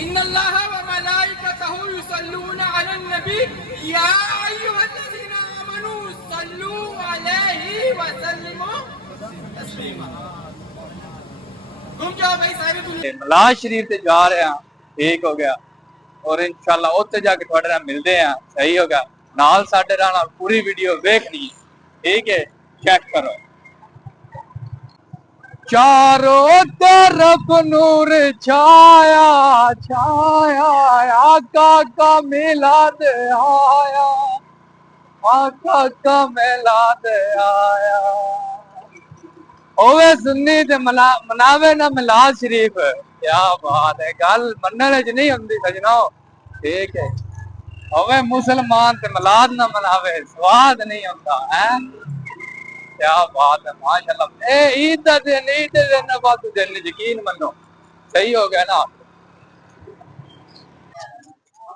ان اللہ و ملائکتہ یصلون علی النبی یا ایھا الذین آمنوا صلوا علیہ وسلموا تسلیما. تم کیا بھائی سارے دنیا ملاز شریف تے جا رہے ہیں، ٹھیک ہو گیا، اور انشاءاللہ اتنے جا کے تھوڑے نال ملتے ہیں، صحیح ہو گیا. نال ساڈے نال پوری ویڈیو دیکھنی، ٹھیک ہے، چیک کرو. چاروں طرف نور چھایا چھایا، آقا کا میلاد آیا، آقا کا میلاد آیا. اوے سنی تے مناوے نہ میلاد شریف. کیا بات ہے، گل مننے وچ نہیں ہوندی سجنو، ٹھیک ہے. اوے مسلمان تے میلاد نہ مناوے، سواد نہیں ہوندا ہے. کیا بات ہے، ماشاءاللہ. اے عید دا دن، عید دے دن بعد دن یقین منو، صحیح ہو گیا نا.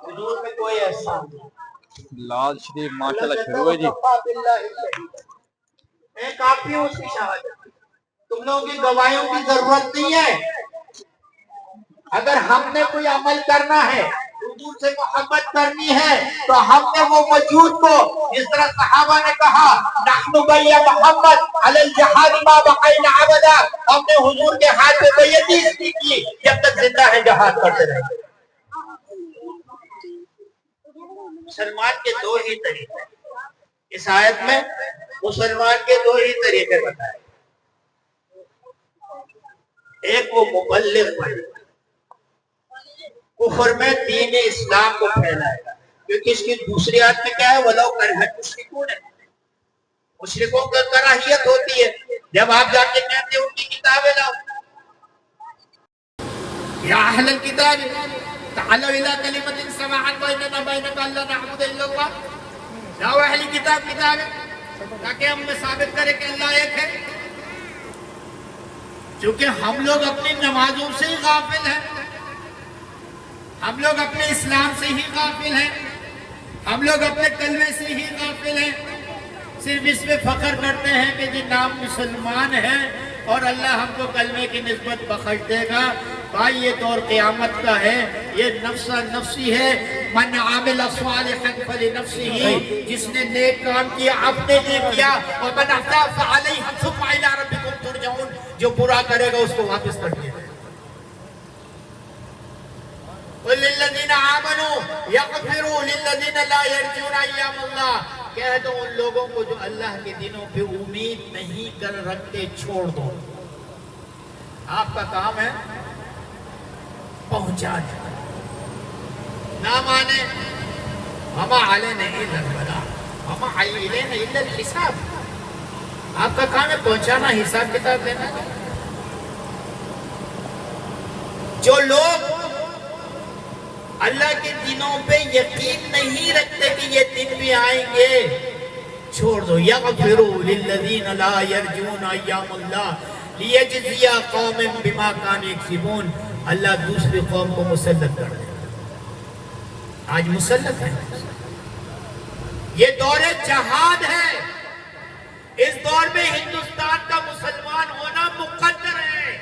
حضور میں کوئی احسان نہیں. میلاد شریف ماشاءاللہ شروع ہے جی. میں کافی ہوں اس کی شہادت. تم لوگوں کی گواہیوں کی ضرورت نہیں ہے. اگر ہم نے کوئی عمل کرنا ہے، حضور سے محبت کرنی ہے، تو ہم نے وہ وجود کو، جس طرح صحابہ نے کہا نحن بیع محمد علی الجہاد ما بقینا ابدا، ہم نے حضور کے ہاتھ پہ بیعت اس لیے کی جب تک زندہ ہے جہاد کرتے رہے. مسلمان کے دو ہی طریقے، اس آیت میں مسلمان کے دو ہی طریقے بتائے. ایک وہ مبلغ بنے، کفر میں دین اسلام کو پھیلائے گا، کیونکہ اس کی دوسری آیت میں کیا ہے، وَلَوْ كَرِهَ الْمُشْرِكُونَ. مشرکوں کو کراہیت ہوتی ہے جب آپ جا کے کہتے ہیں ان کی کتابیں لاؤ. یا اہل الکتاب تعالوا الی کلمۃ سواء بیننا وبینکم الا نعبد الا اللہ. لاؤ اہل کتاب کتابیں تاکہ ہم نے ثابت کرے کہ اللہ ایک ہے. چونکہ ہم لوگ اپنی نمازوں سے ہی غافل ہیں، ہم لوگ اپنے اسلام سے ہی غافل ہیں، ہم لوگ اپنے کلمے سے ہی غافل ہیں. صرف اس پہ فخر کرتے ہیں کہ جی نام مسلمان ہے اور اللہ ہم کو کلمے کی نسبت بخش دے گا. بھائی یہ دور قیامت کا ہے، یہ نفس نفسی ہے. من عامل صالحا فلنفسہ، جس نے نیک کام کیا اپنے لیے کیا، ومن اساء فعلیہ ثم الی ربکم ترجعون، جو برا کرے گا اس کو واپس کر دیا. قل للذین آمنوا یغفروا للذین لا یرجون ایام اللہ. کہہ دو ان لوگوں کو جو اللہ کے دنوں پہ امید نہیں کر رکھتے، چھوڑ دو. آپ کا کام ہے پہنچا دیں. نہ مانے وما علینا الا البلاغ وما علینا الا الحساب. آپ کا کام ہے پہنچانا، حساب کتاب لینا. جو لوگ اللہ کے دنوں پہ یقین نہیں رکھتے کہ یہ دن بھی آئیں گے، چھوڑ دو. یغفروا للذین لا یرجون ایام اللہ لیجزی قوم بما کانوا یکسبون. اللہ دوسری قوم کو مسلط کر دے. آج مسلط ہے. یہ دور جہاد ہے. اس دور میں ہندوستان کا مسلمان ہونا مقدر ہے.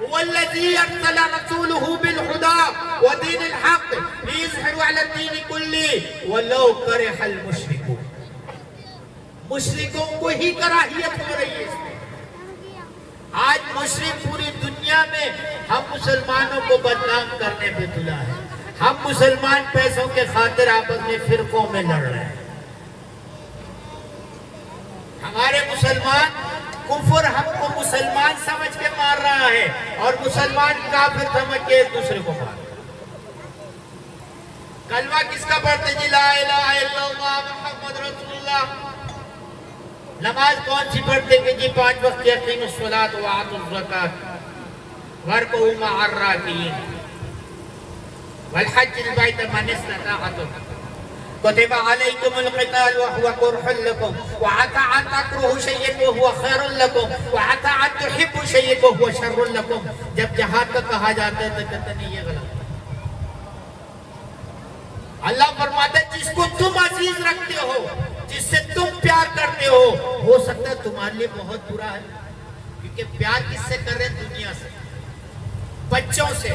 والذی ارسل رسولہ بالہدی ودین الحق لیظہرہ علی الدین کلہ ولو کرہ المشرکون. مشرکوں کو ہی کراہیت ہو رہی ہے اس میں. آج مشرک پوری دنیا میں ہم مسلمانوں کو بدنام کرنے پہ تلا ہے. ہم مسلمان پیسوں کے خاطر آپس میں فرقوں میں لڑ رہے ہیں. ہمارے مسلمان کفر ہم کو مسلمان سمجھ کے مار رہا ہے اور مسلمان کافر سمجھ کے ایک دوسرے کو مار رہا ہے. کلمہ کس کا پڑھتے جی؟ لا الہ الا اللہ محمد رسول اللہ. نماز کون سی پڑھتے کہ جی 5 وقت یقیم الصلاۃ وآتوا الزکاۃ وارکعوا مع الراکعین والحج البیت من استطاع. كتب عليكم القتال وهو كره لكم وعسى أن تكرهوا شيئا وهو خير لكم وعسى أن تحبوا شيئا وهو شر لكم. جب جہاد کا کہا جاتا ہے تو کہتے نہیں یہ غلط. اللہ فرماتا ہے جس کو تم عزیز رکھتے ہو، جس سے تم پیار کرتے ہو سکتا ہے تمہارے لیے بہت برا ہے. کیونکہ پیار کس سے کر رہے ہیں؟ دنیا سے، بچوں سے،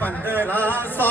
1500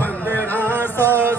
1500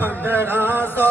1500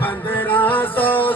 1500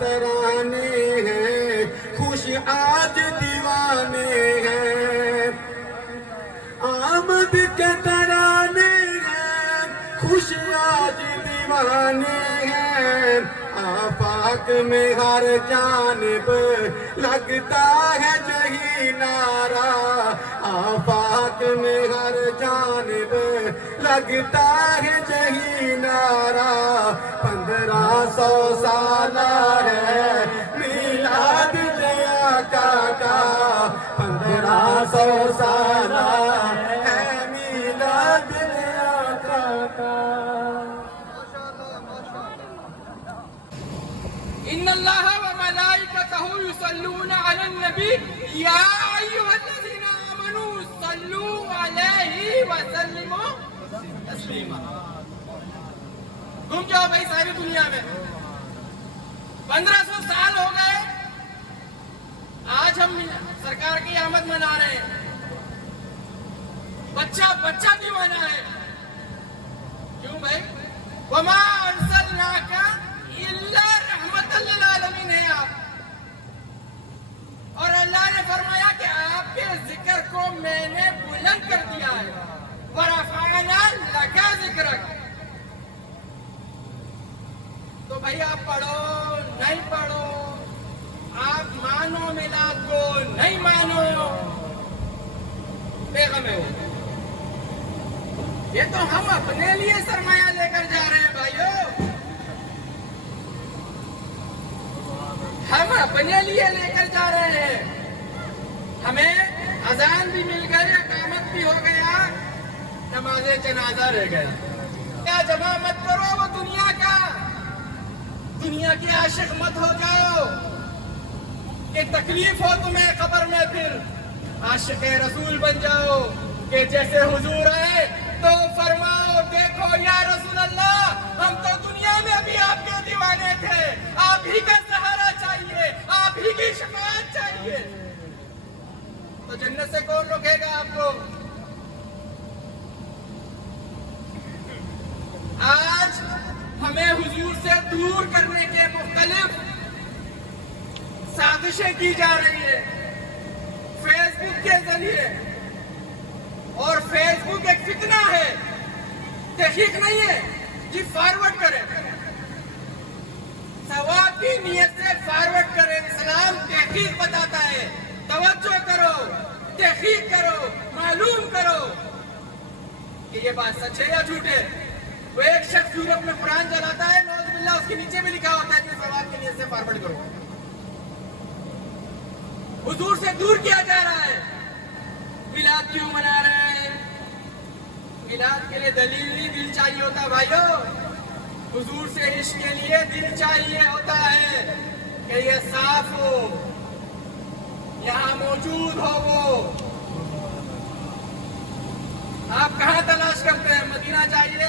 ترانے ہیں، خوش آج دیوانے ہیں، آمد کے ترانے ہیں، خوش آج دیوانے ہیں، آفاق میں ہر جانب لگتا ہے یہی نعرہ، آفاق میں ہر جانب لگتا ہے یہی نعرہ، 1500 سالہ ہے میلاد آقا کا، 1500 سالہ ہے میلاد آقا کا۔ ان اللہ وملائکتہ یصلون علی النبی یا ایھا الذین آمنوا صلوا علیہ وسلموا تسلیما۔ تم کیا بھائی ساری دنیا میں 1500 سال ہو گئے، آج ہم سرکار کی آمد منا رہے ہیں، بچہ بھی منا ہے، کیوں بھائی؟ وما ارسلناک الا رحمت للعالمین ہے آپ، اور اللہ نے فرمایا کہ آپ کے ذکر کو میں نے بلند کر دیا ہے، ورفعنا لک ذکرک۔ تو بھائی آپ پڑھو نہیں پڑھو، آپ مانو میلاد کو نہیں مانو، بیغم ہو، یہ تو ہم اپنے لیے سرمایہ لے کر جا رہے ہیں بھائیو، ہم اپنے لیے لے کر جا رہے ہیں، ہمیں اذان بھی مل گئی، اقامت بھی ہو گیا، نماز جنازہ رہ گیا، کیا جمع مت کرو وہ دنیا کا، دنیا کے عاشق مت ہو جاؤ کہ تکلیف ہو تمہیں قبر میں، پھر عاشق رسول بن جاؤ کہ جیسے حضور آئے تو فرماؤ دیکھو یا رسول اللہ ہم تو دنیا میں بھی آپ کے دیوانے تھے، آپ ہی کا سہارا چاہیے، آپ ہی کی شفاعت چاہیے، تو جنت سے کون روکے گا آپ کو؟ آج ہمیں حضور سے دور کرنے کے مختلف سازشیں کی جا رہی ہے فیس بک کے ذریعے، اور فیس بک ایک فتنہ ہے، تحقیق نہیں ہے جی، فارورڈ کریں، ثواب کی نیت سے فارورڈ کریں، اسلام تحقیق بتاتا ہے، توجہ کرو، تحقیق کرو، معلوم کرو کہ یہ بات سچ ہے یا جھوٹ ہے۔ وہ ایک شخص یورپ میں قرآن چلاتا ہے، نعوذ باللہ، اس کے نیچے بھی لکھا ہوتا ہے کہ ثواب کی نیت سے فارورڈ کرو، حضور سے دور کیا جا رہا ہے۔ میلاد کیوں منا رہے ہیں؟ میلاد کے لیے دلیل نہیں، دل چاہیے ہوتا بھائیو، حضور سے عشق کے لیے دل چاہیے ہوتا ہے کہ یہ صاف ہو، یہاں موجود ہو، وہ آپ کہاں تلاش کرتے ہیں؟ مدینہ چاہیے،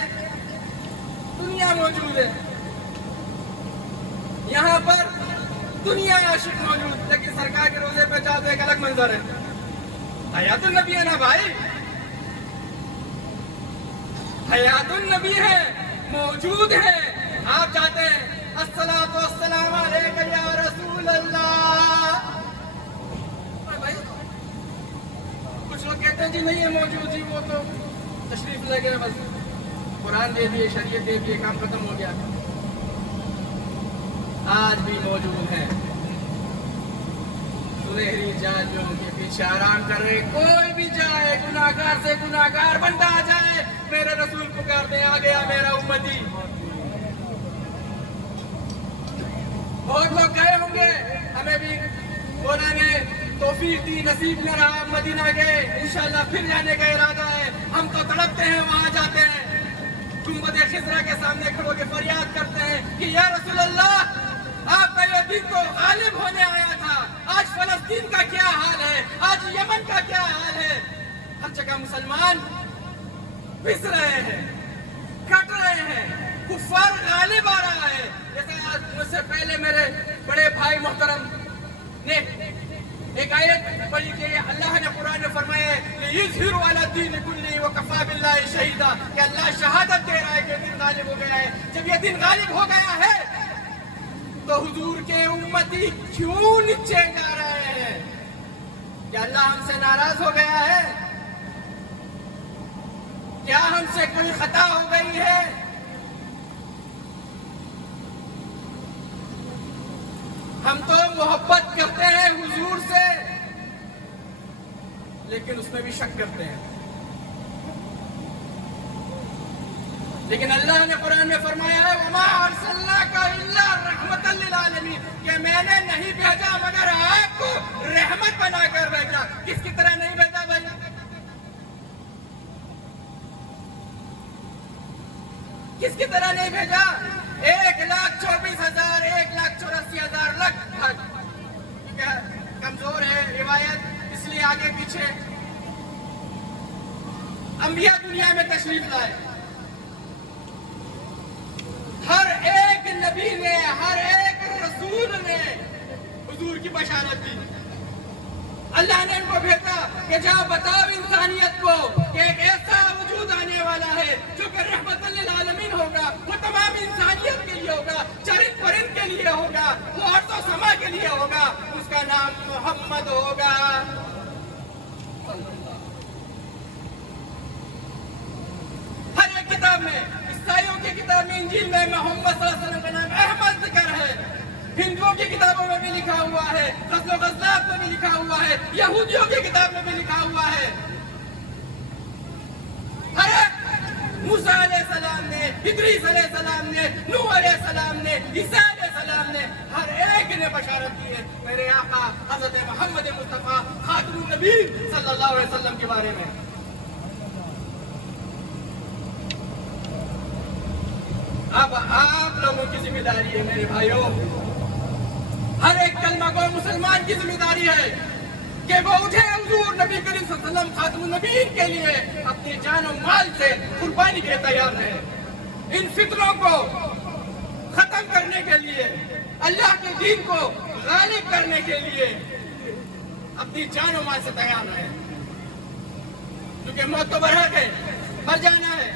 دنیا موجود ہے، یہاں پر دنیا عاشق موجود، لیکن سرکار کے روزے پہ جاتے ایک الگ منظر ہے، حیات النبی ہے نا بھائی، حیات النبی ہے، موجود ہے، آپ جاتے ہیں الصلاۃ والسلام علیک یا رسول اللہ، بھائی کچھ لوگ کہتے ہیں جی نہیں ہے موجود، جی وہ تو تشریف لے گئے، بس قرآن دے دیے، شریعت دے دیے، کام ختم ہو گیا، آج بھی موجود ہیں، سنہری جالیوں کے پیچھے آرام کر رہے، کوئی بھی جائے گناہگار سے گناہگار بندہ آ جائے، میرے رسول پکارتے آ گیا میرا امتی۔ بہت لوگ گئے ہوں گے، ہمیں بھی مولا نے توفیق دی، نصیب نہ رہا، مدینہ گئے، انشاءاللہ پھر جانے کا ارادہ ہے، ہم تو تڑپتے ہیں، وہاں جاتے ہیں، گنبد خضرا کے سامنے کھڑو کے فریاد کرتے ہیں کہ یا رسول اللہ آپ کا یہ دن تو غالب ہونے آیا تھا، آج فلسطین کا کیا حال ہے، آج یمن کا کیا حال ہے، ہر جگہ مسلمان پس رہے ہیں، کٹ رہے ہیں، کفار غالب آ رہا ہے، جیسے آج مجھ سے پہلے میرے بڑے بھائی محترم نے ایک آیت پڑھی کہ اللہ نے قرآن میں فرمایا ہے لِيُظْهِرُ عَلَى الدِّينِ كُلِّهِ وَكَفَى بِاللَّهِ شَهِيدًا، کہ اللہ شہادت دے رہا ہے کہ دن غالب ہو گیا ہے۔ جب یہ دن غالب ہو گیا ہے تو حضور کے امتی کیوں نیچے جا رہے ہیں؟ کیا اللہ ہم سے ناراض ہو گیا ہے؟ کیا ہم سے کوئی خطا ہو گئی ہے؟ ہم تو محبت کرتے ہیں حضور سے، لیکن اس میں بھی شک کرتے ہیں۔ لیکن اللہ نے قرآن میں فرمایا ہے وَمَا أَرْسَلْنَاكَ إِلَّا رَحْمَةً لِّلْعَالَمِينَ، کہ میں نے نہیں بھیجا مگر آپ کو رحمت بنا کر بھیجا۔ کس کی طرح نہیں بھیجا بھائی؟ کس کی طرح نہیں بھیجا؟ 1,24,000 1,84,000 لگ بھگ کمزور ہے روایت، اس لیے آگے پیچھے انبیاء دنیا میں تشریف لائے۔ ہر ایک نبی نے، ہر ایک رسول نے حضور کی بشارت دی۔ اللہ نے ان کو بھیجا کہ جاؤ بتاؤ انسانیت کو کہ ایک ایسا وجود آنے والا ہے جو کہ رحمت للعالمین ہوگا، وہ تمام انسانیت کے لیے ہوگا، چرند پرند کے لیے ہوگا، وہ ارض و سما کے لیے ہوگا، اس کا نام محمد ہوگا۔ ہر ایک کتاب میں، عیسائیوں کی کتاب میں انجیل میں محمد صلی اللہ علیہ وسلم کا نام احمد ذکر ہے، ہندوؤں کی کتابوں میں بھی لکھا ہوا ہے، غزل و غزلات میں بھی لکھا ہوا ہے، یہودیوں کی کتاب میں بھی لکھا ہوا ہے۔ ہر ایک موسیٰ علیہ السلام نے، ادریس علیہ السلام نے، نوح علیہ السلام نے، عیسیٰ علیہ السلام نے، ہر ایک نے بشارت دی ہے میرے آقا حضرت محمد مصطفیٰ خاتم النبی صلی اللہ علیہ وسلم کے بارے میں۔ اب آپ لوگوں کی ذمہ داری ہے میرے بھائیوں، ہر ایک کلمہ گو مسلمان کی ذمہ داری ہے کہ وہ اٹھے حضور نبی کریم صلی اللہ علیہ وسلم خاتم النبیین کے لیے اپنی جان و مال سے قربانی کے تیار رہے، ان فتنوں کو ختم کرنے کے لیے، اللہ کے دین کو غالب کرنے کے لیے اپنی جان و مال سے تیار رہے، کیونکہ موت تو برحق ہے، مر جانا ہے،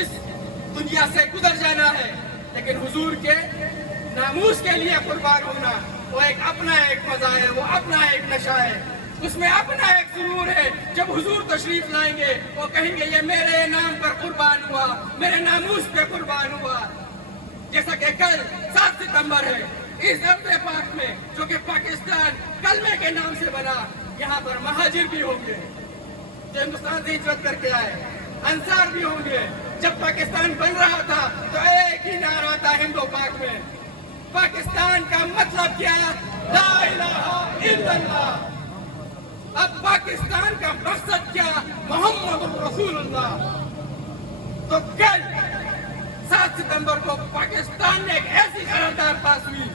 اس دنیا سے گزر جانا ہے، لیکن حضور کے ناموس کے لیے قربان ہونا وہ ایک اپنا ایک مزہ ہے، وہ اپنا ایک نشہ ہے، اس میں اپنا ایک سرور ہے۔ جب حضور تشریف لائیں گے وہ کہیں گے یہ میرے نام پر قربان ہوا، میرے ناموس پہ قربان ہوا۔ جیسا کہ کل 7 ستمبر ہے، اس ارض پاک میں جو کہ پاکستان کلمے کے نام سے بنا، یہاں پر مہاجر بھی ہوں گے جو ہندوستان سے ہجرت کر کے آئے، انصار بھی ہوں گے۔ جب پاکستان بن رہا تھا تو ایک ہی نعرہ تھا ہندو پاک میں، پاکستان کا مطلب کیا؟ لا الہ الا اللہ۔ اب پاکستان کا مقصد کیا؟ محمد رسول اللہ۔ تو کل 7 ستمبر کو پاکستان میں ایک ایسی قرارداد پاس ہوئی